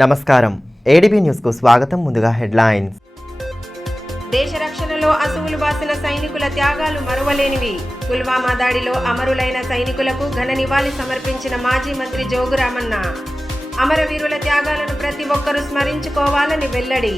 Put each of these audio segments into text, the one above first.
నమస్కారం ADB news కు స్వాగతం. ముందుగా హెడ్లైన్స్. దేశ రక్షణలో అసువులు బాసిన సైనికుల త్యాగాలు మరువలేనివి. పుల్వామా దాడిలో అమరులైన సైనికులకు ఘన నివాళి సమర్పించిన మాజీ మంత్రి జోగురామన్న. అమరవీరుల త్యాగాలను ప్రతి ఒక్కరూ స్మరించుకోవాలని వెల్లడి.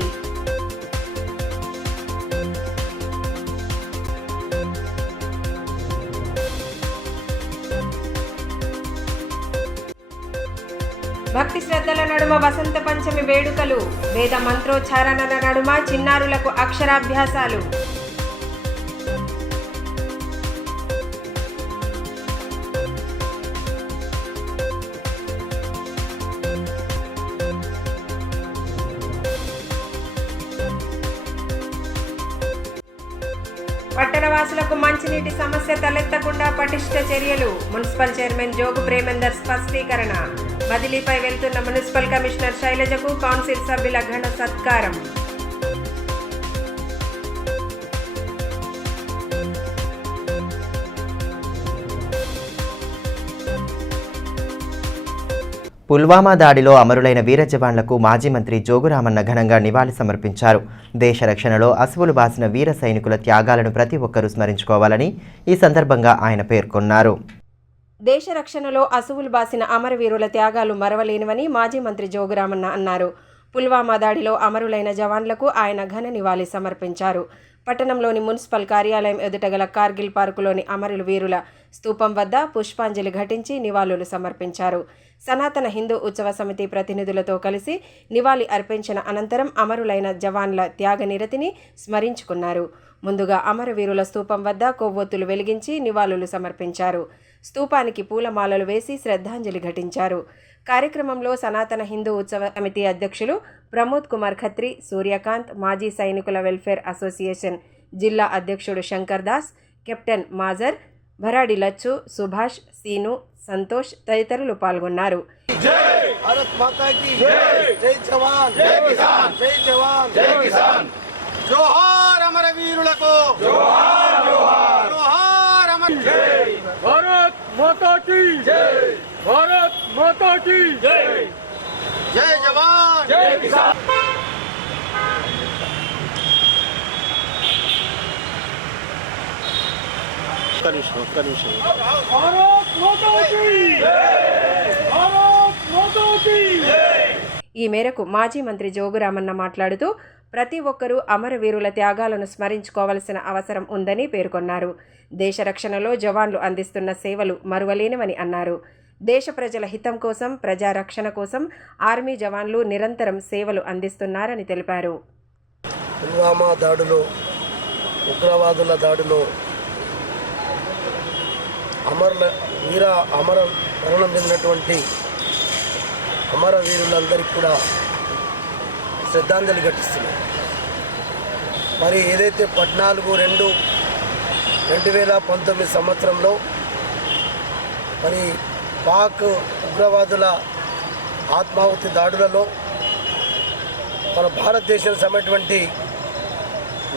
భక్తి శ్రద్ధల నడుమ వసంత పంచమి వేడుకలు. వేద మంత్రోచ్చారణల నడుమ చిన్నారులకు అక్షరాభ్యాసాలు. పట్టణవాసులకు మంచినీటి సమస్య తలెత్తకుండా పటిష్ట చర్యలు. మున్సిపల్ చైర్మన్ జోగు ప్రేమేందర్ స్పష్టీకరణ. బదిలీపై వెళ్తున్న మున్సిపల్ కమిషనర్ శైలజకు కౌన్సిల్ సభ్యుల ఘన సత్కారం. పుల్వామా దాడిలో అమరులైన వీర జవాన్లకు మాజీ మంత్రి జోగురామన్న ఘనంగా నివాళి సమర్పించారు. దేశ రక్షణలో అసువులు బాసిన వీర సైనికుల త్యాగాలను ప్రతి ఒక్కరూ స్మరించుకోవాలని ఈ సందర్భంగా ఆయన పేర్కొన్నారు. దేశ రక్షణలో అసువులు బాసిన అమరవీరుల త్యాగాలు మరవలేనివని మాజీ మంత్రి జోగురామన్న అన్నారు. పుల్వామా దాడిలో అమరులైన జవాన్లకు ఆయన ఘన నివాళి సమర్పించారు. పట్టణంలోని మున్సిపల్ కార్యాలయం ఎదుట గల కార్గిల్ పార్కులోని అమరుల వీరుల స్తూపం వద్ద పుష్పాంజలి ఘటించి నివాళులు సమర్పించారు. సనాతన హిందూ ఉత్సవ సమితి ప్రతినిధులతో కలిసి నివాళి అర్పించిన అనంతరం అమరులైన జవాన్ల త్యాగనిరతిని స్మరించుకున్నారు. ముందుగా అమరవీరుల స్తూపం వద్ద కొవ్వొత్తులు వెలిగించి నివాళులు సమర్పించారు. స్తూపానికి పూలమాలలు వేసి శ్రద్ధాంజలి ఘటించారు. కార్యక్రమంలో సనాతన హిందూ ఉత్సవ సమితి అధ్యక్షులు ప్రమోద్ కుమార్ ఖత్రి, సూర్యకాంత్, మాజీ సైనికుల వెల్ఫేర్ అసోసియేషన్ జిల్లా అధ్యక్షుడు శంకర్ దాస్, కెప్టెన్ మాజర్, భరాడి లచ్చు, సుభాష్, సీను, సంతోష్ తదితరులు పాల్గొన్నారు. माता की जय, भारत माता की जय, जय जवान जय किसान. भारत माता की जय, भारत माता की जय. ఈ మేరకు మాజీ మంత్రి జోగురామన్న మాట్లాడుతూ ప్రతి ఒక్కరూ అమరవీరుల త్యాగాలను స్మరించుకోవాల్సిన అవసరం ఉందని పేర్కొన్నారు. దేశ రక్షణలో జవాన్లు అందిస్తున్న సేవలు మరువలేనివని అన్నారు. దేశ ప్రజల హితం కోసం, ప్రజారక్షణ కోసం ఆర్మీ జవాన్లు నిరంతరం సేవలు అందిస్తున్నారని తెలిపారు. పుల్వామా దాడిలో, ఉగ్రవాదుల దాడిలో మరణం చెందినటువంటి అమరవీరులందరికీ కూడా శ్రద్ధాంజలి ఘటిస్తున్నారు. మరి ఏదైతే 14/2/2019 సంవత్సరంలో మరి పాక్ ఉగ్రవాదుల ఆత్మాహుతి దాడులలో మన భారతదేశం సమేటువంటి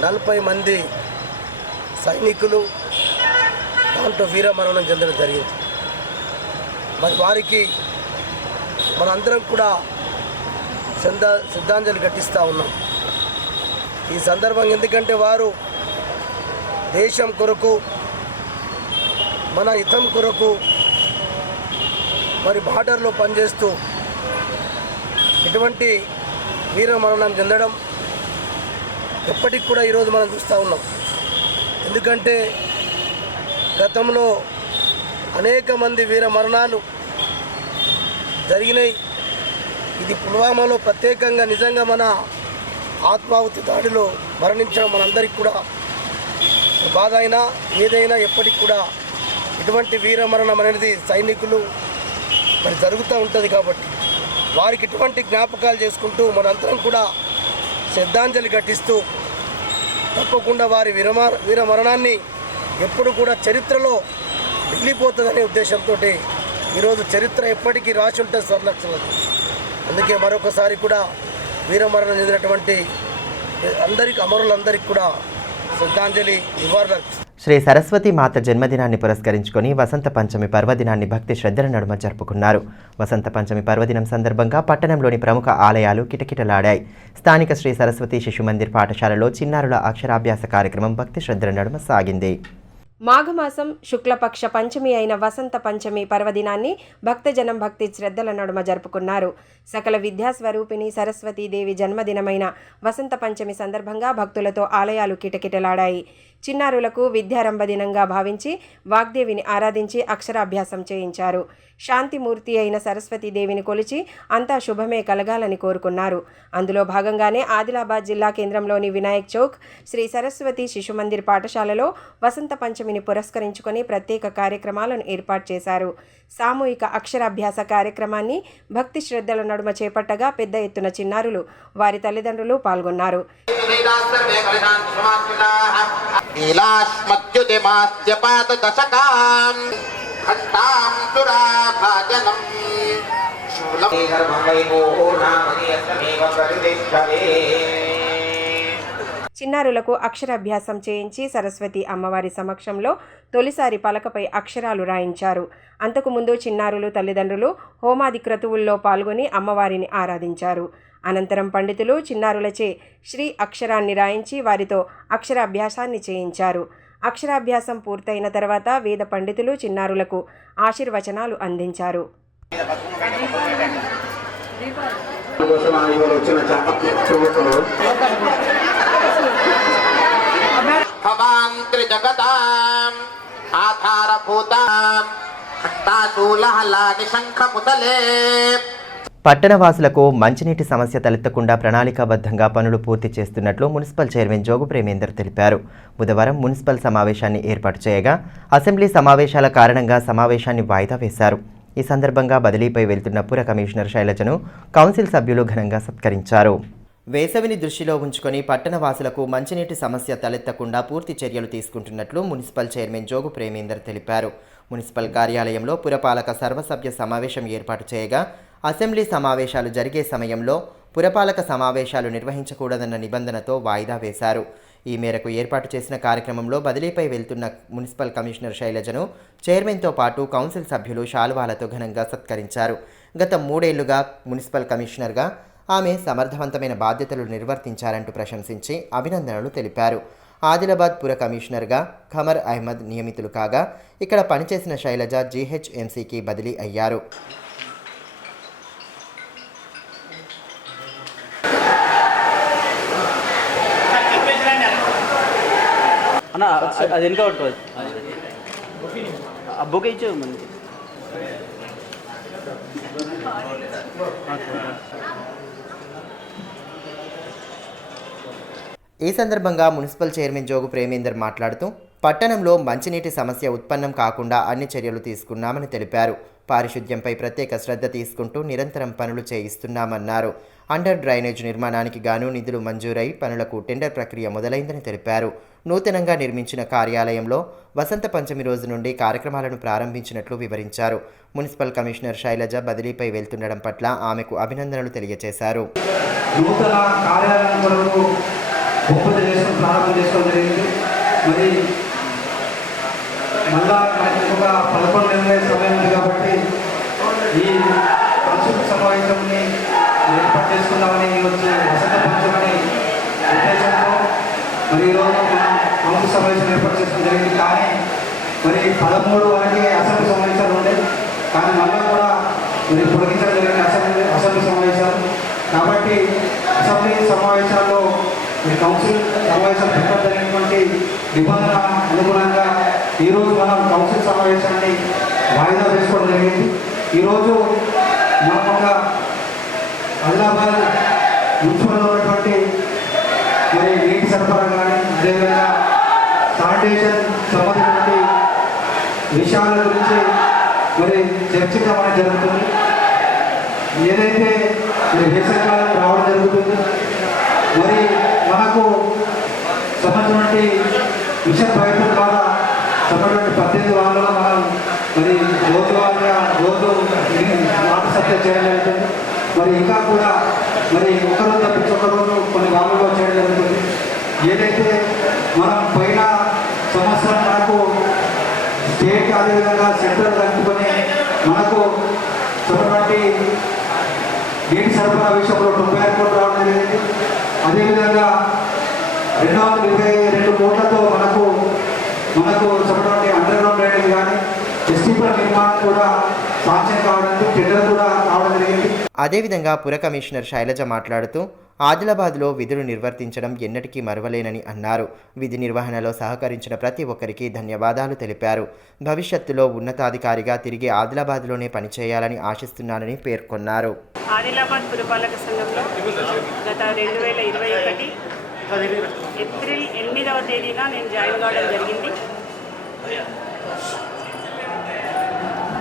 40 మంది సైనికులు దాంట్లో వీరమరణం చెందడం జరిగింది. మరి వారికి మనందరం కూడా శ్రద్ధాంజలి ఘటిస్తూ ఉన్నాం ఈ సందర్భంగా. ఎందుకంటే వారు దేశం కొరకు, మన హితం కొరకు మరి బార్డర్లో పనిచేస్తూ ఇటువంటి వీరమరణం చెందడం ఎప్పటికి కూడా ఈరోజు మనం చూస్తూ ఉన్నాం. ఎందుకంటే గతంలో అనేక మంది వీరమరణాలు జరిగినాయి. ఇది పుల్వామాలో ప్రత్యేకంగా నిజంగా మన ఆత్మాహుతి దాడిలో మరణించడం మనందరికీ కూడా బాధ అయినా ఏదైనా ఎప్పటికి కూడా ఇటువంటి వీరమరణం అనేది సైనికులు మరి జరుగుతూ ఉంటుంది. కాబట్టి వారికి ఇటువంటి జ్ఞాపకాలు చేసుకుంటూ మనందరం కూడా శ్రద్ధాంజలి ఘటిస్తూ తప్పకుండా వారి వీరమరణాన్ని ఎప్పుడు కూడా చరిత్రలో మిగిలిపోతుందనే ఉద్దేశంతో ఈరోజు చరిత్ర ఎప్పటికీ రాసి ఉంటుంది సంరక్షణకు. అందుకే మరొకసారి కూడా వీరమరణం చెందినటువంటి అందరికీ, అమరులందరికీ కూడా శ్రద్ధాంజలి నివారణ. శ్రీ సరస్వతి మాత జన్మదినాన్ని పురస్కరించుకొని వసంత పంచమి పర్వదినాన్ని భక్తి శ్రద్ధల నడుమ జరుపుకున్నారు. వసంత పంచమి పర్వదినం సందర్భంగా పట్టణంలోని ప్రముఖ ఆలయాలు కిటకిటలాడాయి. స్థానిక శ్రీ సరస్వతి శిశు మందిర్ పాఠశాలలో చిన్నారుల అక్షరాభ్యాస కార్యక్రమం భక్తి శ్రద్ధల నడుమ సాగింది. మాఘమాసం శుక్లపక్ష పంచమి అయిన వసంత పంచమి పర్వదినాన్ని భక్తజనం భక్తి శ్రద్ధల నడుమ జరుపుకున్నారు. సకల విద్యాస్వరూపిణి సరస్వతీదేవి జన్మదినమైన వసంత పంచమి సందర్భంగా భక్తులతో ఆలయాలు కిటకిటలాడాయి. చిన్నారులకు విద్యారంభ దినంగా భావించి వాగ్దేవిని ఆరాధించి అక్షరాభ్యాసం చేయించారు. శాంతిమూర్తి అయిన సరస్వతీదేవిని కొలిచి అంతా శుభమే కలగాలని కోరుకున్నారు. అందులో భాగంగానే ఆదిలాబాద్ జిల్లా కేంద్రంలోని వినాయక్ చౌక్ శ్రీ సరస్వతి శిశు మందిర్ పాఠశాలలో వసంత పంచమిని పురస్కరించుకొని ప్రత్యేక కార్యక్రమాలను ఏర్పాటు చేశారు. సామూహిక అక్షరాభ్యాస కార్యక్రమాన్ని భక్తి శ్రద్ధల నడుమ చేపట్టగా పెద్ద ఎత్తున చిన్నారులు వారి తల్లిదండ్రులు పాల్గొన్నారు. చిన్నారులకు అక్షరాభ్యాసం చేయించి సరస్వతి అమ్మవారి సమక్షంలో తొలిసారి పలకపై అక్షరాలు రాయించారు. అంతకుముందు చిన్నారులు తల్లిదండ్రులు హోమాది క్రతువుల్లో పాల్గొని అమ్మవారిని ఆరాధించారు. అనంతరం పండితులు చిన్నారులచే శ్రీ అక్షరాన్ని రాయించి వారితో అక్షరాభ్యాసాన్ని చేయించారు. అక్షరాభ్యాసం పూర్తయిన తర్వాత వేద పండితులు చిన్నారులకు ఆశీర్వచనాలు అందించారు. పట్టణవాసులకు మంచినీటి సమస్య తలెత్తకుండా ప్రణాళికాబద్ధంగా పనులు పూర్తి చేస్తున్నట్లు మున్సిపల్ చైర్మన్ జోగు ప్రేమేందర్ తెలిపారు. బుధవారం మున్సిపల్ సమావేశాన్ని ఏర్పాటు చేయగా అసెంబ్లీ సమావేశాల కారణంగా సమావేశాన్ని వాయిదా వేశారు. ఈ సందర్భంగా బదిలీపై వెళ్తున్న పుర కమిషనర్ శైలజను కౌన్సిల్ సభ్యులు ఘనంగా సత్కరించారు. వేసవిని దృష్టిలో ఉంచుకొని పట్టణవాసులకు మంచినీటి సమస్య తలెత్తకుండా పూర్తి చర్యలు తీసుకుంటున్నట్లు మున్సిపల్ చైర్మన్ జోగు ప్రేమేందర్ తెలిపారు. మున్సిపల్ కార్యాలయంలో పురపాలక సర్వసభ్య సమావేశం ఏర్పాటు చేయగా అసెంబ్లీ సమావేశాలు జరిగే సమయంలో పురపాలక సమావేశాలు నిర్వహించకూడదన్న నిబంధనతో వాయిదా వేశారు. ఈ మేరకు ఏర్పాటు చేసిన కార్యక్రమంలో బదిలీపై వెళ్తున్న మున్సిపల్ కమిషనర్ శైలజను చైర్మన్తో పాటు కౌన్సిల్ సభ్యులు శాలువాలతో ఘనంగా సత్కరించారు. గత 3 ఏళ్లుగా మున్సిపల్ కమిషనర్గా ఆమె సమర్థవంతమైన బాధ్యతలు నిర్వర్తించారంటూ ప్రశంసించి అభినందనలు తెలిపారు. ఆదిలాబాద్ పుర కమిషనర్గా ఖమర్ అహ్మద్ నియమితులు కాగా ఇక్కడ పనిచేసిన శైలజ జీహెచ్ఎంసీకి బదిలీ అయ్యారు. అది వెనుక పట్టుకోవచ్చు ఆ బుక్ ఇచ్చావు మనకి. ఈ సందర్భంగా మున్సిపల్ చైర్మన్ జోగు ప్రేమేందర్ మాట్లాడుతూ పట్టణంలో మంచినీటి సమస్య ఉత్పన్నం కాకుండా అన్ని చర్యలు తీసుకున్నామని తెలిపారు. పారిశుద్ధ్యంపై ప్రత్యేక శ్రద్ధ తీసుకుంటూ నిరంతరం పనులు చేయిస్తున్నామన్నారు. అండర్ డ్రైనేజ్ నిర్మాణానికి గాను నిధులు మంజూరై పనులకు టెండర్ ప్రక్రియ మొదలైందని తెలిపారు. నూతనంగా నిర్మించిన కార్యాలయంలో వసంత పంచమి రోజు నుండి కార్యక్రమాలను ప్రారంభించినట్లు వివరించారు. మున్సిపల్ కమిషనర్ శైలజ బదిలీపై వెళ్తుండడం పట్ల ఆమెకు అభినందనలు తెలియజేశారు. మరి మళ్ళా ఒక 11 నెలల సమయం ఉంది కాబట్టి ఈ కౌన్సిల్ సమావేశంని ఏర్పాటు చేసుకుందామని ఈరోజు వసంత పంచమని ఉద్దేశంతో మరి ఈరోజు మనం కౌన్సిల్ సమావేశం ఏర్పాటు చేసుకోవడం జరిగింది. కానీ మరి 13 వరకు అసెంబ్లీ సమావేశాలు ఉండే, కానీ మళ్ళీ కూడా మరి పొడిగించడం జరిగింది అసెంబ్లీ సమావేశాలు. కాబట్టి అసెంబ్లీ సమావేశాల్లో కౌన్సిల్ సమావేశం పెట్టడం జరిగినటువంటి నిబంధన అనుగుణంగా ఈరోజు మనం కౌన్సిల్ సమావేశాన్ని వాయిదా వేసుకోవడం జరిగింది. ఈరోజు మామూలుగా ఆదిలాబాద్ మున్సిపల్లో ఉన్నటువంటి మరి నీటి సరఫరా కానీ అదేవిధంగా శానిటేషన్ సంబంధించినటువంటి విషయాల గురించి మరి చర్చించడం అనేది జరుగుతుంది. ఏదైతే మరి వేసవికాలం రావడం జరుగుతుంది, మరి మనకు సంబంధించినటువంటి మిషన్ ప్రయత్నం ద్వారా సంబంధించిన 18 వారాల్లో మనం మరి రోజు వాటర్ సప్లై చేయడం జరుగుతుంది. మరి ఇంకా కూడా మరి ఒకరోజు తప్పించి ఒకరోజు కొన్ని వారాల్లో చేయడం జరుగుతుంది. ఏదైతే మనం పైన సమస్య సంవత్సరం మనకు స్టేట్ అదేవిధంగా సెంట్రల్ కలుపుకొని మనకు చూడండి నీటి సరఫరా విషయంలో 96 కోట్లు రావడం జరిగింది. అదేవిధంగా 222 కోట్లతో మనకు చూడండి అండర్ గ్రౌండ్ డ్రైనేజ్ కానీ ఎస్టీపీల నిర్మాణం కూడా సాంక్షన్ కావడంతో టెండర్ కూడా రావడం జరిగింది. అదేవిధంగా పుర కమిషనర్ శైలజ మాట్లాడుతూ ఆదిలాబాద్లో విధులు నిర్వర్తించడం ఎన్నటికీ మరువలేనని అన్నారు. విధి నిర్వహణలో సహకరించిన ప్రతి ఒక్కరికి ధన్యవాదాలు తెలిపారు. భవిష్యత్తులో ఉన్నతాధికారిగా తిరిగి ఆదిలాబాద్లోనే పనిచేయాలని ఆశిస్తున్నానని పేర్కొన్నారు. ఆదిలాబాద్ పురపాలక సంఘంలో గత 2021 ఏప్రిల్ 8వ తేదీన నేను జాయిన్ కావడం జరిగింది.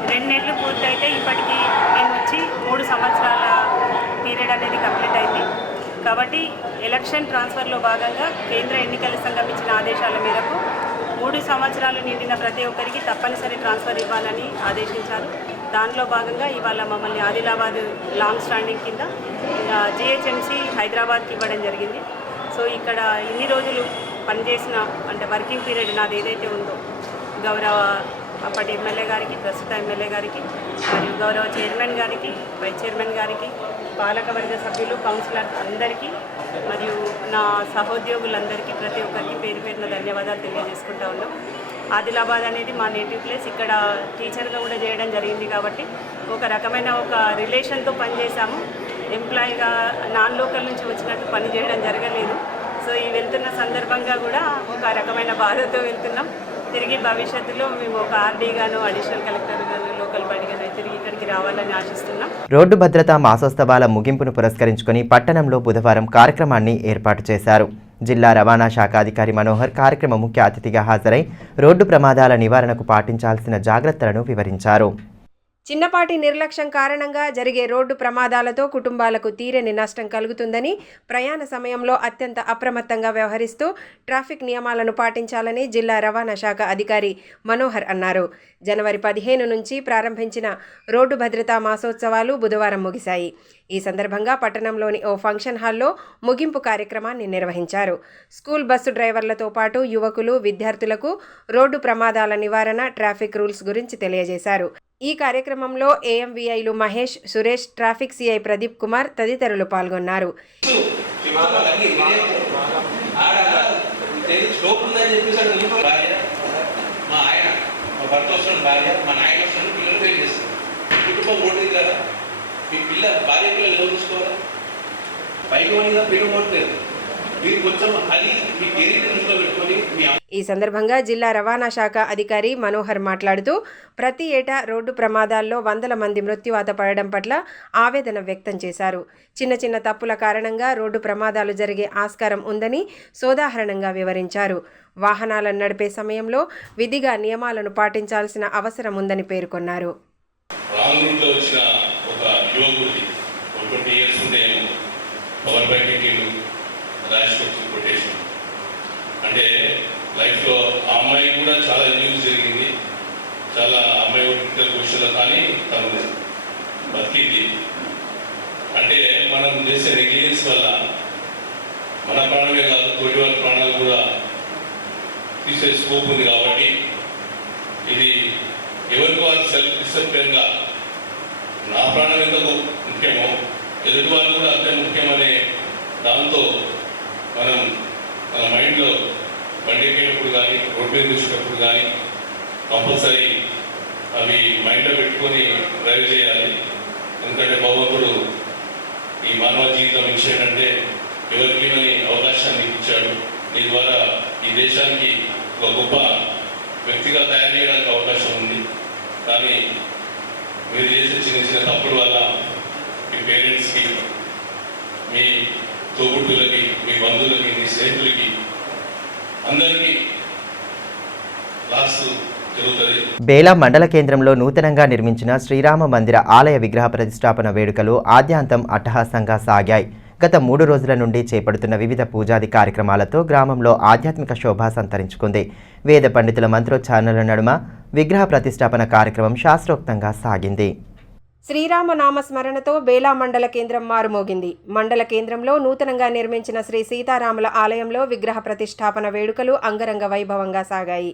2 నెలలు పూర్తయితే ఇప్పటికీ మేము వచ్చి 3 సంవత్సరాల పీరియడ్ అనేది కంప్లీట్ అయింది. కాబట్టి ఎలక్షన్ ట్రాన్స్ఫర్లో భాగంగా కేంద్ర ఎన్నికల సంఘం ఇచ్చిన ఆదేశాల మేరకు 3 సంవత్సరాలు నిండిన ప్రతి ఒక్కరికి తప్పనిసరి ట్రాన్స్ఫర్ ఇవ్వాలని ఆదేశించారు. దానిలో భాగంగా ఇవాళ మమ్మల్ని ఆదిలాబాద్ లాంగ్ స్టాండింగ్ కింద జిహెచ్ఎంసీ హైదరాబాద్కి ఇవ్వడం జరిగింది. సో ఇక్కడ ఇన్ని రోజులు పనిచేసిన అంటే వర్కింగ్ పీరియడ్ నాది ఏదైతే ఉందో గౌరవ అప్పటి ఎమ్మెల్యే గారికి, ప్రస్తుత ఎమ్మెల్యే గారికి, మరియు గౌరవ చైర్మన్ గారికి, వైస్ చైర్మన్ గారికి, పాలకవర్గ సభ్యులు, కౌన్సిలర్ అందరికీ మరియు నా సహోద్యోగులందరికీ ప్రతి ఒక్కరికి పేరు పేరున ధన్యవాదాలు తెలియజేసుకుంటా ఉన్నాం. ఆదిలాబాద్ అనేది మా నేటివ్ ప్లేస్. ఇక్కడ టీచర్గా కూడా చేయడం జరిగింది కాబట్టి ఒక రకమైన ఒక రిలేషన్తో పనిచేసాము. ఎంప్లాయీగా నాన్ లోకల్ నుంచి వచ్చినట్టు పని చేయడం జరగలేదు. సో ఈ వెళ్తున్న సందర్భంగా కూడా ఒక రకమైన బాధతో వెళ్తున్నాం. తిరిగి భవిష్యత్తులో మేము ఒక ఆర్డీగాను, అడిషనల్ కలెక్టర్గాను, లోకల్ బాడీగాను తిరిగి ఇక్కడికి రావాలని ఆశిస్తున్నాం. రోడ్డు భద్రతా మాసోత్సవాల ముగింపును పురస్కరించుకొని పట్టణంలో బుధవారం కార్యక్రమాన్ని ఏర్పాటు చేశారు. జిల్లా రవాణా శాఖ అధికారి మనోహర్ కార్యక్రమ ముఖ్య అతిథిగా హాజరై రోడ్డు ప్రమాదాల నివారణకు పాటించాల్సిన జాగ్రత్తలను వివరించారు. చిన్నపాటి నిర్లక్ష్యం కారణంగా జరిగే రోడ్డు ప్రమాదాలతో కుటుంబాలకు తీరని నష్టం కలుగుతుందని, ప్రయాణ సమయంలో అత్యంత అప్రమత్తంగా వ్యవహరిస్తూ ట్రాఫిక్ నియమాలను పాటించాలని జిల్లా రవాణా శాఖ అధికారి మనోహర్ అన్నారు. జనవరి 15 నుంచి ప్రారంభించిన రోడ్డు భద్రతా మాసోత్సవాలు బుధవారం ముగిశాయి. ఈ సందర్భంగా పట్టణంలోని ఓ ఫంక్షన్ హాల్లో ముగింపు కార్యక్రమాన్ని నిర్వహించారు. స్కూల్ బస్సు డ్రైవర్లతో పాటు యువకులు, విద్యార్థులకు రోడ్డు ప్రమాదాల నివారణ, ట్రాఫిక్ రూల్స్ గురించి తెలియజేశారు. ఈ కార్యక్రమంలో ఏఎంవీఐలు మహేష్, సురేష్, ట్రాఫిక్ సిఐ ప్రదీప్ కుమార్ తదితరులు పాల్గొన్నారు. ఈ సందర్భంగా జిల్లా రవాణా శాఖ అధికారి మనోహర్ మాట్లాడుతూ ప్రతి ఏటా రోడ్డు ప్రమాదాల్లో 100 మంది మృత్యువాత పడడం పట్ల ఆవేదన వ్యక్తం చేశారు. చిన్న చిన్న తప్పుల కారణంగా రోడ్డు ప్రమాదాలు జరిగే ఆస్కారం ఉందని సోదాహరణంగా వివరించారు. వాహనాలను నడిపే సమయంలో విధిగా నియమాలను పాటించాల్సిన అవసరం ఉందని పేర్కొన్నారు. అంటే లైఫ్లో ఆ అమ్మాయి కూడా చాలా న్యూస్ జరిగింది. చాలా అమ్మాయి క్వశ్చన్లో కానీ తను బతికింది. అంటే మనం చేసే నెగ్లిజెన్స్ వల్ల మన ప్రాణమే కాదు తోటి వాళ్ళ ప్రాణాలు కూడా తీసే స్కోప్ ఉంది. కాబట్టి ఇది ఎవరికి వాళ్ళు సెల్ఫ్ డిసిప్లిన్గా నా ప్రాణం ఎంత ముఖ్యమో ఎదుటి వాళ్ళు కూడా అంతే ముఖ్యమనే దాంతో మనం మన మైండ్లో బండి ఎక్కేటప్పుడు కానీ రోడ్డు మీద చూసేటప్పుడు కానీ కంపల్సరీ అవి మైండ్లో పెట్టుకొని డ్రైవ్ చేయాలి. ఎందుకంటే భగవంతుడు ఈ మానవ జీవితం ఇచ్చేటంటే ఎవరికి అవకాశాన్ని ఇచ్చాడు. మీ ద్వారా ఈ దేశానికి ఒక గొప్ప వ్యక్తిగా తయారు చేయడానికి అవకాశం ఉంది. కానీ మీరు చేసే చిన్న చిన్న తప్పుల వల్ల మీ పేరెంట్స్కి, మీ తోబుట్టులకి, మీ బంధువులకి, మీ స్నేహితులకి అందరికీ లాస్ జరుగుతుంది. బేలా మండల కేంద్రంలో నూతనంగా నిర్మించిన శ్రీరామ మందిర ఆలయ విగ్రహ ప్రతిష్టాపన వేడుకలు ఆద్యాంతం అట్టహాసంగా సాగాయి. గత 3 రోజుల నుండి చేపడుతున్న వివిధ పూజాది కార్యక్రమాలతో గ్రామంలో ఆధ్యాత్మిక శోభ సంతరించుకుంది. వేద పండితుల మంత్రోచ్చారణల నడుమ విగ్రహ ప్రతిష్టాపన కార్యక్రమం శాస్త్రోక్తంగా సాగింది. శ్రీరామనామ స్మరణతో బేలా మండల కేంద్రం మారుమోగింది. మండల కేంద్రంలో నూతనంగా నిర్మించిన శ్రీ సీతారాముల ఆలయంలో విగ్రహ ప్రతిష్టాపన వేడుకలు అంగరంగ వైభవంగా సాగాయి.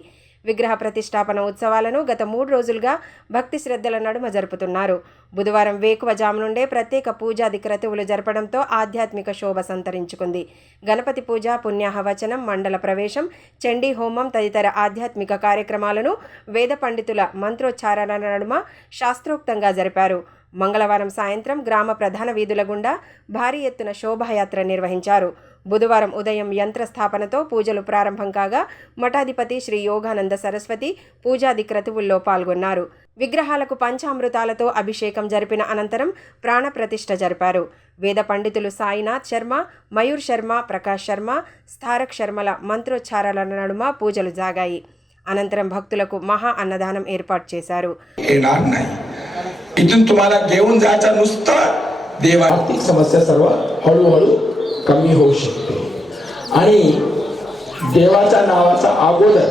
విగ్రహ ప్రతిష్టాపన ఉత్సవాలను గత 3 రోజులుగా భక్తి శ్రద్ధల నడుమ జరుపుతున్నారు. బుధవారం వేకువజాము నుండే ప్రత్యేక పూజాది క్రతువులు జరపడంతో ఆధ్యాత్మిక శోభ సంతరించుకుంది. గణపతి పూజ, పుణ్యాహవచనం, మండల ప్రవేశం, చండీ హోమం తదితర ఆధ్యాత్మిక కార్యక్రమాలను వేద పండితుల మంత్రోచ్చారణ నడుమ శాస్త్రోక్తంగా జరిపారు. మంగళవారం సాయంత్రం గ్రామ ప్రధాన వీధుల గుండా భారీ ఎత్తున శోభాయాత్ర నిర్వహించారు. బుధవారం ఉదయం యంత్రస్థాపనతో పూజలు ప్రారంభం కాగా మఠాధిపతి శ్రీ యోగానంద సరస్వతి పూజాది క్రతువుల్లో పాల్గొన్నారు. విగ్రహాలకు పంచామృతాలతో అభిషేకం జరిపిన అనంతరం ప్రాణప్రతిష్ఠ జరిపారు. వేద పండితులు సాయినాథ్ శర్మ, మయూర్ శర్మ, ప్రకాష్ శర్మ, స్థారక్ శర్మల మంత్రోచ్చారాల నడుమ పూజలు సాగాయి. అనంతరం భక్తులకు మహా అన్నదానం ఏర్పాటు చేశారు. इथून तुम्हाला घेऊन जायचा नुसता देवा आर्थिक समस्या सर्व हळूहळू कमी होऊ शकते आणि देवाच्या नावाचा अगोदर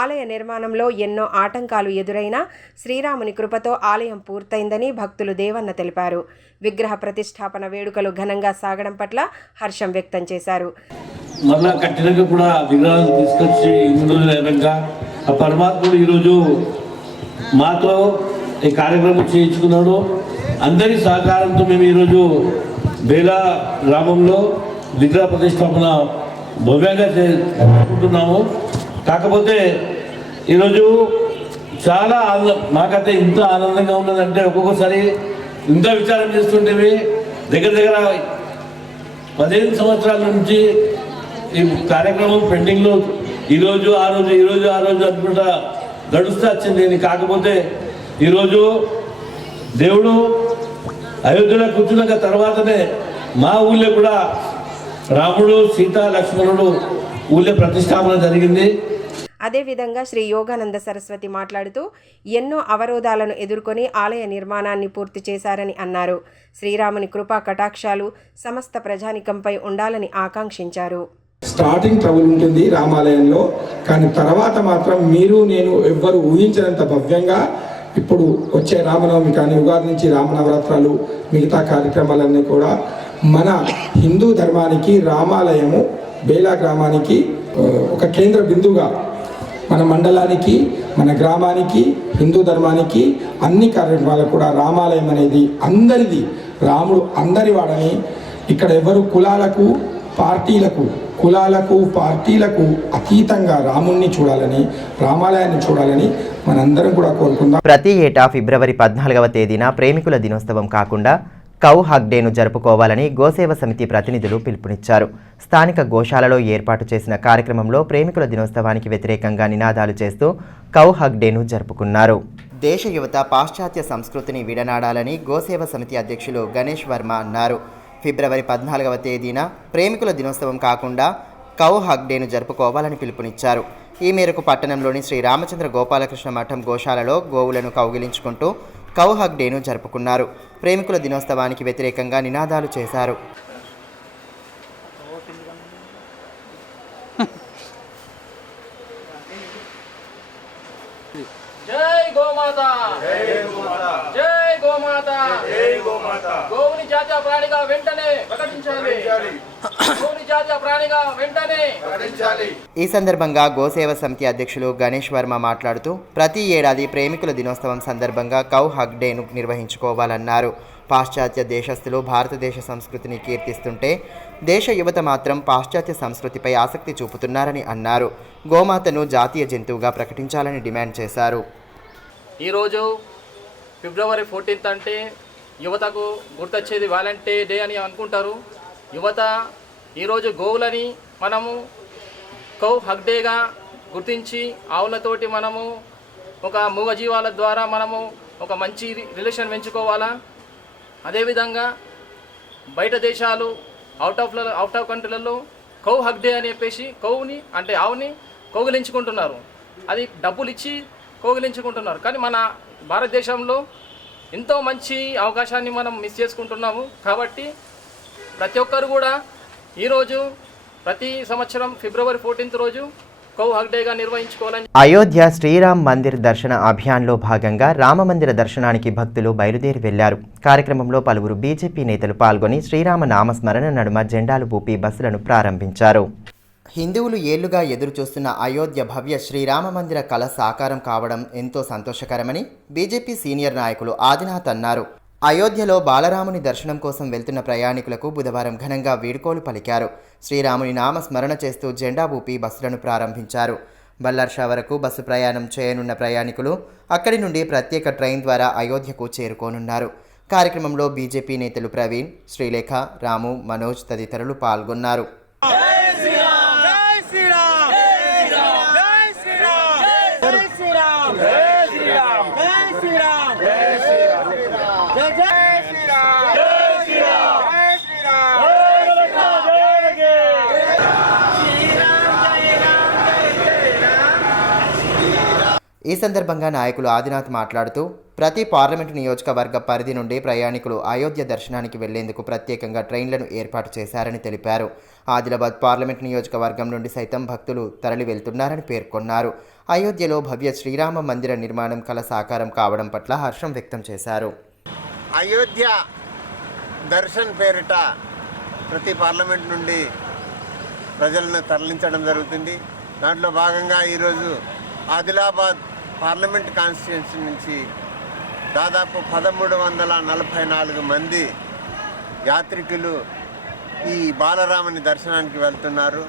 ఆలయ నిర్మాణంలో ఎన్నో ఆటంకాలు ఎదురైనా శ్రీరాముని కృపతో ఆలయం పూర్తయిందని భక్తులు దేవన్న తెలిపారు. విగ్రహ ప్రతిష్టాపన వేడుకలు ఘనంగా సాగడం పట్ల హర్షం వ్యక్తం చేశారు. మరలా కఠినంగా కూడా విగ్రహాలు తీసుకొచ్చి ఇందులో ఆ పరమాత్ముడు ఈరోజు మాతో ఈ కార్యక్రమం చేయించుకున్నాడు. అందరి సహకారంతో మేము ఈరోజు బేలా గ్రామంలో విగ్రహ ప్రతిష్టాపన భవ్యంగా చేసుకుంటున్నాము. కాకపోతే ఈరోజు చాలా మాకైతే ఇంత ఆనందంగా ఉన్నదంటే ఒక్కొక్కసారి ఇంత విచారం చేస్తుంటేవి దగ్గర 15 సంవత్సరాల నుంచి ఈ కార్యక్రమం పెండింగ్లో ఈరోజు ఆ రోజు అనుకుంటా గడుస్తూ వచ్చింది. కాకపోతే ఈరోజు దేవుడు అయోధ్యలో కూర్చున్నాక తర్వాతనే మా ఊళ్ళో కూడా రాముడు, సీత, లక్ష్మణుడు ఊళ్ళో ప్రతిష్టాపన జరిగింది. అదేవిధంగా శ్రీ యోగానంద సరస్వతి మాట్లాడుతూ ఎన్నో అవరోధాలను ఎదుర్కొని ఆలయ నిర్మాణాన్ని పూర్తి చేశారని అన్నారు. శ్రీరాముని కృపా కటాక్షాలు సమస్త ప్రజానికంపై ఉండాలని ఆకాంక్షించారు. స్టార్టింగ్ ట్రబుల్ ఉంటుంది రామాలయంలో, కానీ తర్వాత మాత్రం మీరు నేను ఎవ్వరు ఊహించినంత భవ్యంగా ఇప్పుడు వచ్చే రామనవమి కానీ ఉగాది నుంచి రామనవరాత్రాలు మిగతా కార్యక్రమాలన్నీ కూడా మన హిందూ ధర్మానికి రామాలయము బేలా గ్రామానికి ఒక కేంద్ర బిందువుగా మన మండలానికి, మన గ్రామానికి, హిందూ ధర్మానికి అన్ని కార్యక్రమాలకు కూడా రామాలయం అనేది అందరిది. రాముడు అందరి వాడని, ఇక్కడ ఎవరు కులాలకు పార్టీలకు అతీతంగా రాముణ్ణి చూడాలని, రామాలయాన్ని చూడాలని మనందరం కూడా కోరుకుందాం. ప్రతి ఏటా ఫిబ్రవరి 14వ తేదీన ప్రేమికుల దినోత్సవం కాకుండా కౌ హగ్ డేను జరుపుకోవాలని గోసేవ సమితి ప్రతినిధులు పిలుపునిచ్చారు. స్థానిక గోశాలలో ఏర్పాటు చేసిన కార్యక్రమంలో ప్రేమికుల దినోత్సవానికి వ్యతిరేకంగా నినాదాలు చేస్తూ కౌ హగ్ డేను జరుపుకున్నారు. దేశ యువత పాశ్చాత్య సంస్కృతిని విడనాడాలని గోసేవ సమితి అధ్యక్షులు గణేష్ వర్మ అన్నారు. ఫిబ్రవరి 14వ తేదీన ప్రేమికుల దినోత్సవం కాకుండా కౌ హగ్ డేను జరుపుకోవాలని పిలుపునిచ్చారు. ఈ మేరకు పట్టణంలోని శ్రీ రామచంద్ర గోపాలకృష్ణ మఠం గోశాలలో గోవులను కౌగిలించుకుంటూ కౌ హగ్ డేను జరుపుకున్నారు. ప్రేమికుల దినోత్సవానికి వ్యతిరేకంగా నినాదాలు చేశారు. జై గోమాత, జై గోమాత, గోవుని జాతీయ ప్రాణిగా వెంటనే ప్రకటించాలి. ఈ సందర్భంగా గోసేవ సమితి అధ్యక్షులు గణేష్ వర్మ మాట్లాడుతూ ప్రతి ఏడాది ప్రేమికుల దినోత్సవం సందర్భంగా కౌ హగ్ డేను నిర్వహించుకోవాలన్నారు. పాశ్చాత్య దేశస్థులు భారతదేశ సంస్కృతిని కీర్తిస్తుంటే దేశ యువత మాత్రం పాశ్చాత్య సంస్కృతిపై ఆసక్తి చూపుతున్నారని అన్నారు. గోమాతను జాతీయ జంతువుగా ప్రకటించాలని డిమాండ్ చేశారు. ఈరోజు ఫిబ్రవరి 14 అంటే యువతకు గుర్తొచ్చేది వాలంటీర్ డే అని అనుకుంటారు. యువత ఈరోజు గోవులని మనము కౌ హగ్ డేగా గుర్తించి ఆవులతోటి మనము ఒక మూగజీవాల ద్వారా మనము ఒక మంచి రిలేషన్ పెంచుకోవాలా. అదేవిధంగా బయట దేశాలు అవుట్ ఆఫ్ కంట్రీలలో కౌ హగ్ డే అని చెప్పేసి కౌని అంటే ఆవుని కౌగిలించుకుంటున్నారు. అది డబ్బులు ఇచ్చి కౌగిలించుకుంటున్నారు. కానీ మన భారతదేశంలో ఎంతో మంచి అవకాశాన్ని మనం మిస్ చేసుకుంటున్నాము. కాబట్టి ప్రతి ఒక్కరు కూడా ఈరోజు ప్రతి సంవత్సరం ఫిబ్రవరి 14th రోజు కౌ హక్ డేగా నిర్వహించుకోవాలని. అయోధ్య శ్రీరామ్ మందిర్ దర్శన అభియాన్లో భాగంగా రామమందిర దర్శనానికి భక్తులు బయలుదేరి వెళ్లారు. కార్యక్రమంలో పలువురు బీజేపీ నేతలు పాల్గొని శ్రీరామ నామస్మరణ నడుమ జెండాలు ఊపి బస్సులను ప్రారంభించారు. హిందువులు ఏళ్లుగా ఎదురుచూస్తున్న అయోధ్య భవ్య శ్రీరామ మందిర కళ సాకారం కావడం ఎంతో సంతోషకరమని బీజేపీ సీనియర్ నాయకులు ఆదినాథ్ అన్నారు. అయోధ్యలో బాలరాముని దర్శనం కోసం వెళ్తున్న ప్రయాణికులకు బుధవారం ఘనంగా వీడ్కోలు పలికారు. శ్రీరాముని నామస్మరణ చేస్తూ జెండా ఊపి బస్సులను ప్రారంభించారు. బల్లార్షా వరకు బస్సు ప్రయాణం చేయనున్న ప్రయాణికులు అక్కడి నుండి ప్రత్యేక ట్రైన్ ద్వారా అయోధ్యకు చేరుకోనున్నారు. కార్యక్రమంలో బీజేపీ నేతలు ప్రవీణ్, శ్రీలేఖ, రాము, మనోజ్ తదితరులు పాల్గొన్నారు. ఈ సందర్భంగా నాయకులు ఆదినాథ్ మాట్లాడుతూ ప్రతి పార్లమెంటు నియోజకవర్గ పరిధి నుండి ప్రయాణికులు అయోధ్య దర్శనానికి వెళ్లేందుకు ప్రత్యేకంగా ట్రైన్లను ఏర్పాటు చేశారని తెలిపారు. ఆదిలాబాద్ పార్లమెంటు నియోజకవర్గం నుండి సైతం భక్తులు తరలి వెళ్తున్నారని పేర్కొన్నారు. అయోధ్యలో భవ్య శ్రీరామ మందిర నిర్మాణం కల సాకారం కావడం పట్ల హర్షం వ్యక్తం చేశారు. అయోధ్య దర్శన్ పేరిట ప్రతి పార్లమెంట్ నుండి ప్రజలను తరలించడం జరుగుతుంది. దాంట్లో భాగంగా ఈరోజు ఆదిలాబాద్ పార్లమెంట్ కాన్స్టిట్యున్సీ నుంచి దాదాపు 1344 మంది యాత్రికులు ఈ బాలరాముని దర్శనానికి వెళ్తున్నారు.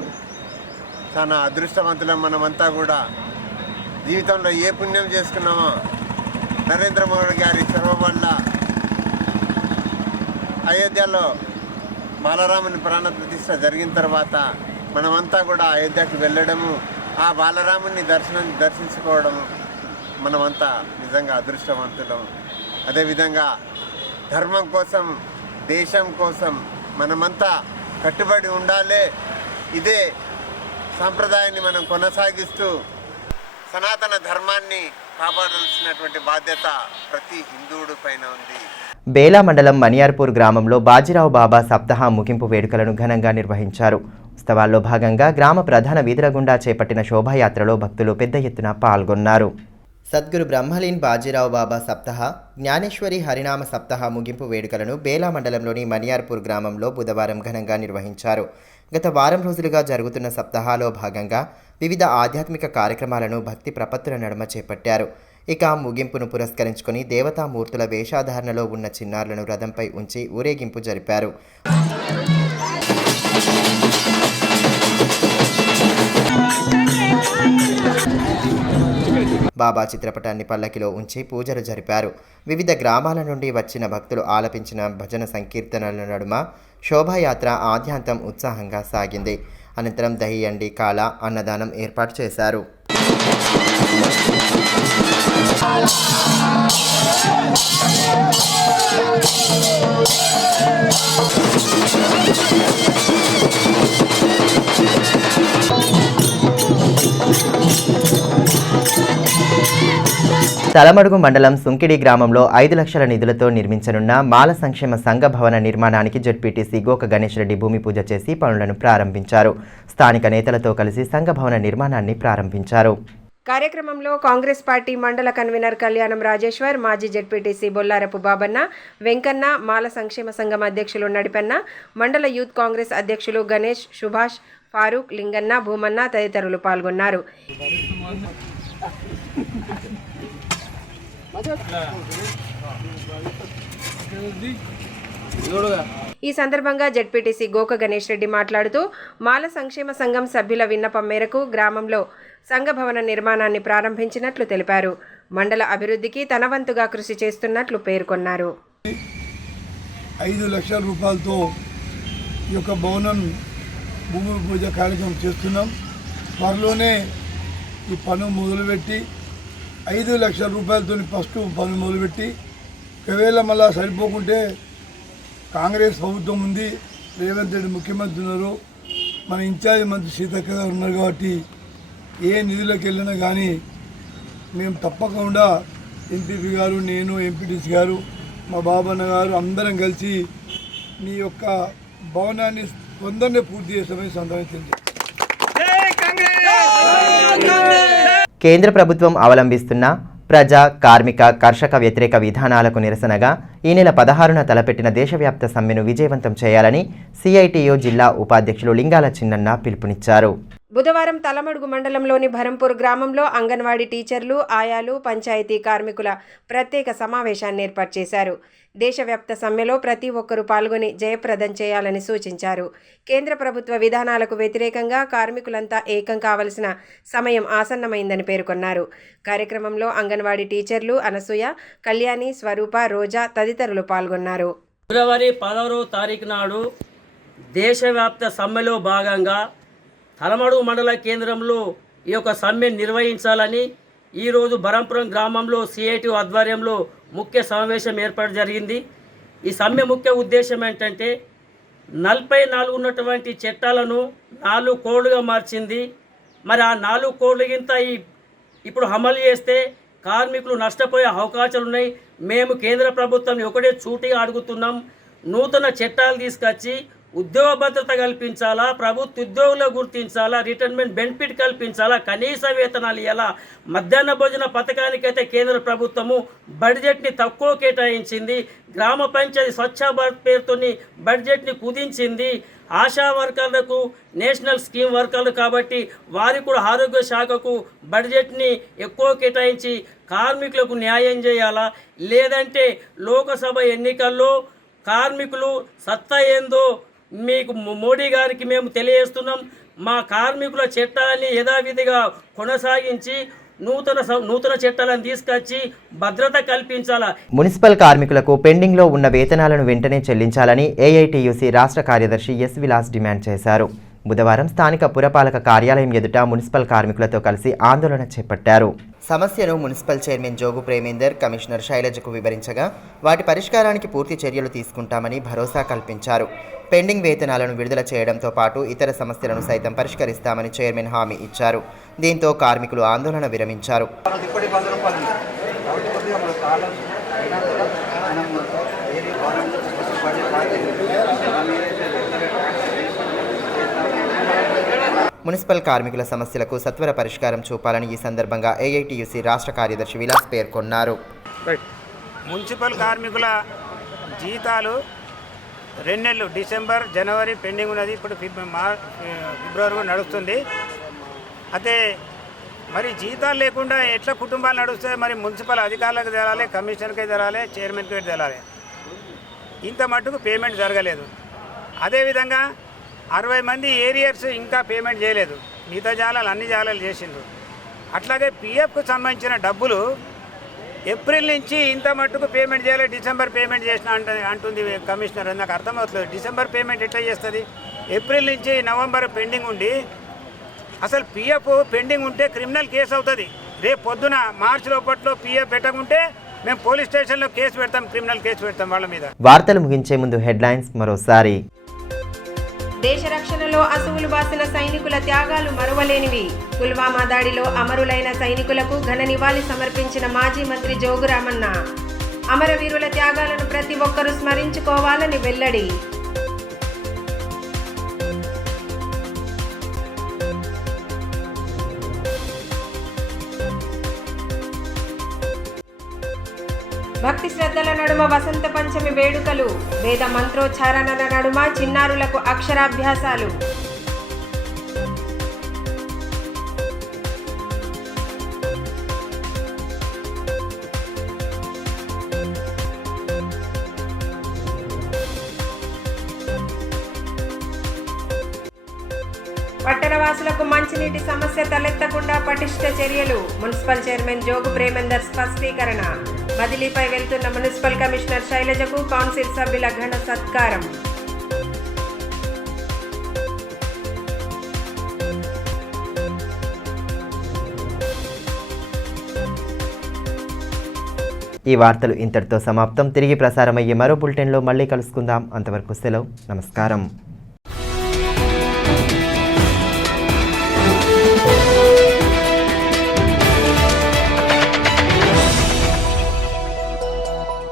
చాలా అదృష్టవంతులం మనమంతా కూడా. జీవితంలో ఏ పుణ్యం చేసుకున్నామో నరేంద్ర మోడీ గారి చొరవ వల్ల అయోధ్యలో బాలరాముని ప్రాణ ప్రతిష్ఠ జరిగిన తర్వాత మనమంతా కూడా అయోధ్యకు వెళ్ళడము, ఆ బాలరాముని దర్శించుకోవడం మనమంతా నిజంగా అదృష్టవంతులం. అదేవిధంగా ధర్మం కోసం, దేశం కోసం మనమంతా కట్టుబడి ఉండాలి. ఇదే సాంప్రదాయాన్ని మనం కొనసాగిస్తూ సనాతన ధర్మాన్ని కాపాడాల్సినటువంటి బాధ్యత ప్రతి హిందువుడి పైన ఉంది. బేలా మండలం మనియార్పూర్ గ్రామంలో బాజీరావు బాబా సప్తాహ ముగింపు వేడుకలను ఘనంగా నిర్వహించారు. ఉత్సవాల్లో భాగంగా గ్రామ ప్రధాన వీధుల గుండా చేపట్టిన శోభాయాత్రలో భక్తులు పెద్ద ఎత్తున పాల్గొన్నారు. సద్గురు బ్రహ్మలీన్ బాజీరావు బాబా సప్తాహ, జ్ఞానేశ్వరి హరినామ సప్తాహ ముగింపు వేడుకలను బేలా మండలంలోని మనియార్పూర్ గ్రామంలో బుధవారం ఘనంగా నిర్వహించారు. గత వారం రోజులుగా జరుగుతున్న సప్తాహాలో భాగంగా వివిధ ఆధ్యాత్మిక కార్యక్రమాలను భక్తి ప్రపత్తుల నడుమ చేపట్టారు. ఇక ముగింపును పురస్కరించుకొని దేవతామూర్తుల వేషాధారణలో ఉన్న చిన్నారులను రథంపై ఉంచి ఊరేగింపు జరిపారు. బాబా చిత్రపటాన్ని పల్లకిలో ఉంచి పూజలు జరిపారు. వివిధ గ్రామాల నుండి వచ్చిన భక్తులు ఆలపించిన భజన సంకీర్తనల నడుమ శోభాయాత్ర ఆద్యాంతం ఉత్సాహంగా సాగింది. అనంతరం దహి అండి కాల అన్నదానం ఏర్పాటు చేశారు. తలమడుగు మండలం సుంకిడి గ్రామంలో 5 లక్షల నిధులతో నిర్మించనున్న మాల సంక్షేమ సంఘ భవన నిర్మాణానికి జెడ్పీటీసీ గోక గణేష్ రెడ్డి భూమి పూజ చేసి పనులను ప్రారంభించారు. స్థానిక నేతలతో కలిసి సంఘ భవన నిర్మాణాన్ని ప్రారంభించారు. కార్యక్రమంలో కాంగ్రెస్ పార్టీ మండల కన్వీనర్ కళ్యాణం రాజేశ్వర్, మాజీ జెడ్పీటీసీ బొల్లారపు బాబన్న, వెంకన్న, మాల సంక్షేమ సంఘం అధ్యక్షులు నడిపెన్న, మండల యూత్ కాంగ్రెస్ అధ్యక్షులు గణేష్, సుభాష్, ఫారూక్, లింగన్న, భూమన్న తదితరులు పాల్గొన్నారు. ఈ సందర్భంగా జెడ్పీటీసీ గోక గణేష్ రెడ్డి మాట్లాడుతూ మాల సంక్షేమ సంఘం సభ్యుల విన్నపం మేరకు గ్రామంలో సంఘ భవన నిర్మాణాన్ని ప్రారంభించినట్లు తెలిపారు. మండల అభివృద్ధికి తన వంతుగా కృషి చేస్తున్నట్లు పేర్కొన్నారు. 5 లక్షల రూపాయలతో ఈ యొక్క భవనం భూమి పూజ కార్యక్రమం చేస్తున్నాం. త్వరలోనే ఈ పను మొదలుపెట్టి 5 లక్షల రూపాయలతో ఫస్ట్ పను మొదలుపెట్టి ఒకవేళ మళ్ళా సరిపోకుంటే కాంగ్రెస్ ప్రభుత్వం ఉంది, రేవంత్ రెడ్డి ముఖ్యమంత్రి ఉన్నారు, మన ఇన్ఛార్జ్ మంత్రి సీతక్క గారు ఉన్నారు కాబట్టి ఏ నిధులకు వెళ్ళినా కానీ మేము తప్పకుండా ఎంపీపీ గారు, నేను, ఎంపీటీసీ గారు, మా బాబన్న గారు అందరం కలిసి మీ యొక్క భవనాన్ని తొందరనే పూర్తి చేస్తామని సందర్భంగా తెలియజేస్తాం. కేంద్ర ప్రభుత్వం అవలంబిస్తున్న ప్రజా కార్మిక కర్షక వ్యతిరేక విధానాలకు నిరసనగా ఈ నెల 16న తలపెట్టిన దేశవ్యాప్త సమ్మెను విజయవంతం చేయాలని సిఐటియు జిల్లా ఉపాధ్యక్షులు లింగాల చిన్నన్న పిలుపునిచ్చారు. బుధవారం తలమడుగు మండలంలోని భరంపూర్ గ్రామంలో అంగన్వాడీ టీచర్లు, ఆయాలు, పంచాయతీ కార్మికుల ప్రత్యేక సమావేశాన్ని ఏర్పాటు చేశారు. దేశవ్యాప్త సమ్మెలో ప్రతి ఒక్కరూ పాల్గొని జయప్రదం చేయాలని సూచించారు. కేంద్ర ప్రభుత్వ విధానాలకు వ్యతిరేకంగా కార్మికులంతా ఏకం కావలసిన సమయం ఆసన్నమైందని పేర్కొన్నారు. కార్యక్రమంలో అంగన్వాడీ టీచర్లు అనసూయ, కళ్యాణి, స్వరూప, రోజా తదితరులు పాల్గొన్నారు. ఫిబ్రవరి 10వ తారీఖు నాడు దేశవ్యాప్త సమ్మెలో భాగంగా తలమడుగు మండల కేంద్రంలో ఈ యొక్క సమ్మె నిర్వహించాలని ఈరోజు బరంపురం గ్రామంలో సిఐటి ఆధ్వర్యంలో ముఖ్య సమావేశం ఏర్పాటు జరిగింది. ఈ సమ్మె ముఖ్య ఉద్దేశం ఏంటంటే 44 ఉన్నటువంటి చట్టాలను 4 కోడ్లుగా మార్చింది. మరి ఆ 4 కోడ్లు గింత ఇప్పుడు అమలు చేస్తే కార్మికులు నష్టపోయే అవకాశాలు ఉన్నాయి. మేము కేంద్ర ప్రభుత్వం ఒకటే చూటిగా అడుగుతున్నాం, నూతన చట్టాలు తీసుకొచ్చి ఉద్యోగ భద్రత కల్పించాలా, ప్రభుత్వ ఉద్యోగులు గుర్తించాలా, రిటైర్మెంట్ బెనిఫిట్ కల్పించాలా, కనీస వేతనాలు ఇవ్వాలా. మధ్యాహ్న భోజన పథకానికైతే కేంద్ర ప్రభుత్వము బడ్జెట్ని తక్కువ కేటాయించింది. గ్రామ పంచాయతీ స్వచ్ఛ భారత్ పేరుతో బడ్జెట్ని కుదించింది. ఆశా వర్కర్లకు నేషనల్ స్కీమ్ వర్కర్లు కాబట్టి వారికి కూడా ఆరోగ్య శాఖకు బడ్జెట్ని ఎక్కువ కేటాయించి కార్మికులకు న్యాయం చేయాలా. లేదంటే లోకసభ ఎన్నికల్లో కార్మికులు సత్తా ఏందో మీకు మోడీ గారికి మేము తెలియజేస్తున్నాం. మా కార్మికుల చట్టాలని యథావిధిగా కొనసాగించి నూతన చట్టాలను తీసుకొచ్చి భద్రత కల్పించాలా. మున్సిపల్ కార్మికులకు పెండింగ్లో ఉన్న వేతనాలను వెంటనే చెల్లించాలని ఏఐటియుసి రాష్ట్ర కార్యదర్శి ఎస్ విలాస్ డిమాండ్ చేశారు. బుధవారం స్థానిక పురపాలక కార్యాలయం ఎదుట మున్సిపల్ కార్మికులతో కలిసి ఆందోళన చేపట్టారు. సమస్యను municipal chairman Jogu Premender, commissioner శైలజకు వివరించగా వాటి పరిష్కారానికి పూర్తి చర్యలు తీసుకుంటామని భరోసా కల్పించారు. పెండింగ్ వేతనాలను విడుదల చేయడంతో పాటు ఇతర సమస్యలను సైతం పరిష్కరిస్తామని చైర్మన్ హామీ ఇచ్చారు. దీంతో కార్మికులు ఆందోళన విరమించారు. మున్సిపల్ కార్మికుల సమస్యలకు సత్వర పరిష్కారం చూపాలని ఈ సందర్భంగా ఏఐటియుసి రాష్ట్ర కార్యదర్శి విలాస్ పేర్కొన్నారు. మున్సిపల్ కార్మికుల జీతాలు 2 నెలలు డిసెంబర్, జనవరి పెండింగ్ ఉన్నది. ఇప్పుడు ఫిబ్రవరి నడుస్తుంది. అయితే మరి జీతాలు లేకుండా ఎట్లా కుటుంబాలు నడుస్తాయి? మరి మున్సిపల్ అధికారులకు తెలాలి, కమిషనర్కి తెలాలి, చైర్మన్కి తెలాలి. ఇంత మట్టుకు పేమెంట్ జరగలేదు. అదేవిధంగా 60 మంది ఏరియర్స్ ఇంకా పేమెంట్ చేయలేదు. మిగతా జాలాలు అన్ని జాలాలు చేసిండ్రు. అట్లాగే పిఎఫ్కు సంబంధించిన డబ్బులు ఏప్రిల్ నుంచి ఇంత మట్టుకు పేమెంట్ చేయాలి, డిసెంబర్ పేమెంట్ చేసిన అంటుంది కమిషనర్. నాకు అర్థమవుతుంది. డిసెంబర్ పేమెంట్ ఎట్లా చేస్తుంది? ఏప్రిల్ నుంచి నవంబర్ పెండింగ్ ఉండి అసలు పిఎఫ్ పెండింగ్ ఉంటే క్రిమినల్ కేసు అవుతుంది. రేపు పొద్దున మార్చి లోపట్లో పిఎఫ్ పెట్టకుంటే మేము పోలీస్ స్టేషన్లో కేసు పెడతాం, క్రిమినల్ కేసు పెడతాం వాళ్ళ మీద. వార్తలు ముగించే ముందు హెడ్లైన్స్ మరోసారి. దేశ రక్షణలో అసువులు బాసిన సైనికుల త్యాగాలు మరువలేనివి. పుల్వామా దాడిలో అమరులైన సైనికులకు ఘన నివాళి సమర్పించిన మాజీ మంత్రి జోగురామన్న. అమరవీరుల త్యాగాలను ప్రతి ఒక్కరూ స్మరించుకోవాలని వెల్లడి. భక్తి శ్రద్ధల నడుమ వసంత పంచమి వేడుకలు. వేద మంత్రోచ్చారణల నడుమ చిన్నారులకు అక్షరాభ్యాసాలు. పట్టణవాసులకు మంచినీటి సమస్య తలెత్తకుండా పటిష్ట చర్యలు. మున్సిపల్ చైర్మన్ జోగు ప్రేమేందర్ స్పష్టీకరణ. బదిలీపై వెళ్తున్న మున్సిపల్ కమిషనర్ శైలజకు కౌన్సిల్ సభ్యుల ఘన సత్కారం. ఈ వార్తలు ఇంతటితో సమాప్తం. తిరిగి ప్రసారమయ్యే మరో బులెటిన్లో మళ్ళీ కలుసుకుందాం. అంతవరకు సెలవు. నమస్కారం.